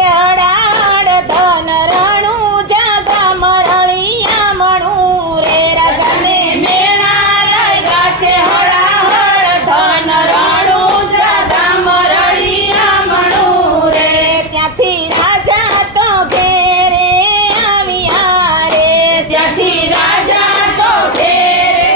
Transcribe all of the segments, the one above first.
છે હડાહડ ધન રણું જાગા મરળિયા મણું રે રાજાને મેણા લાગ્યા છે હડાહડ ધન રણું જાગા મરળિયા મણું રે ત્યાંથી રાજા તો ઘેરે આવ્યા રે ત્યાંથી રાજા તો ઘેરે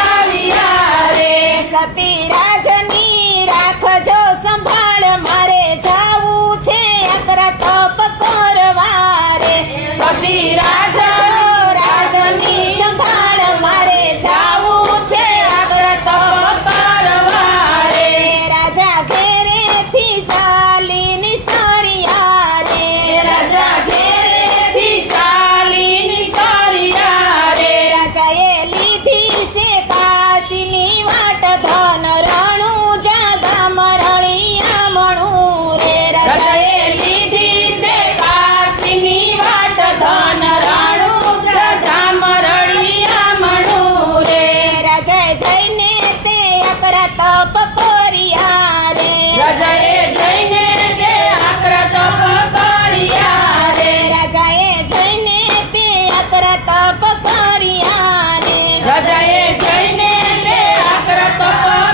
આવ્યા રે સતી રાજની રાખજો સંભાળ મારે જાવું છે અકરા તપ કરવા રે સતી રાજની સંભાળ મારે જાવું છે અકરા તપ કરવા રે રાજા ઘેરેથી ચાલીની સરિયા રે રાજા ઘેરેથી ચાલીની સરિયા રે રાજાએ લીધી છે કાશીની વાટ ધન રણું જાગા મરળિયા મણું રે રાજાએ લીધી છે કાશીની વાટ ધન રણું જાગા મરળિયા મણું રે રાજાએ જઈને તે અકરા તપ કર્યા રે રાજાએ જઈને તે અકરા તપ કર્યા રે રાજાએ જઈને તે અકરા તપ કર્યા રે રાજાએ જઈને તે અકરા તપ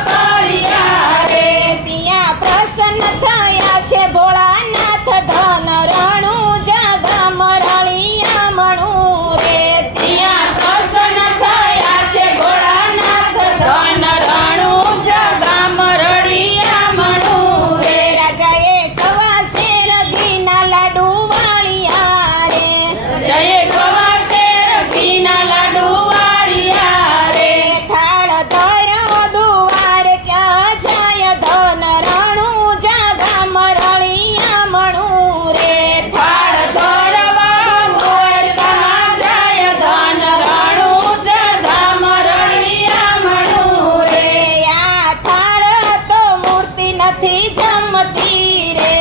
કર્યા રે ત્યાં પ્રસન્ન થયા છે ભોળાનાથ ધન રણું જાગા મરળિયા મણું રે ત્યાં પ્રસન્ન થયા છે ભોળાનાથ ધન રણું જાગા મરળિયા મણું રે રાજાએ સવા શેર ઘીના લાડુ વાળ્યા રે રાજાએ સવા શેર ઘીના લાડુ વાળ્યા રે થાળ ધર્યો દુવાર ક્યાં જાય ધન રણું જાગા મરળિયા મણું રે થાળ ધરવા ગોર ક્યાં જાય ધન રણું જાગા મરળિયા મણું રે આ થાળ તો મૂર્તિ નથી જમતી રે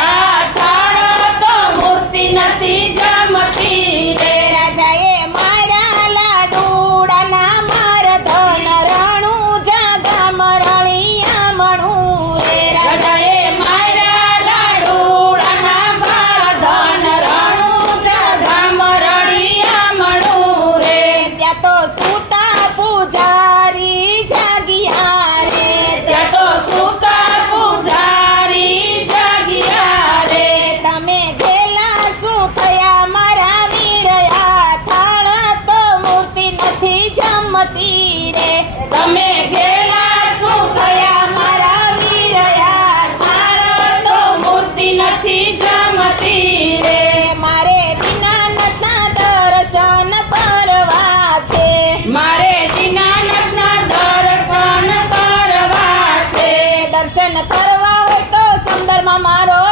આ થાળ તો મૂર્તિ નથી જમતી રે રાજાએ મારા લાડુડાના માર ધન રણું જાગા મરળિયા મણું રે રાજાએ મારા લાડુડાના માર ધન રણું જાગા મરળિયા મણું રે ત્યાં તો સૂતા પૂજારી જાગ્યા રે ત્યાં તો સૂતા પૂજારી જાગ્યા રે તમે ગેલા શું થયા મારા વીરયા થાળ તો મૂર્તિ નથી જમતી રે તમે ગેલા શું થયા મારા વીરયા થાળ તો મૂર્તિ નથી જમતી રે મારે દીનાનાથના દર્શન કરવા છે મારે દીનાનાથના દર્શન કરવા છે દર્શન કરવા હોય તો સુંદરમાં મારો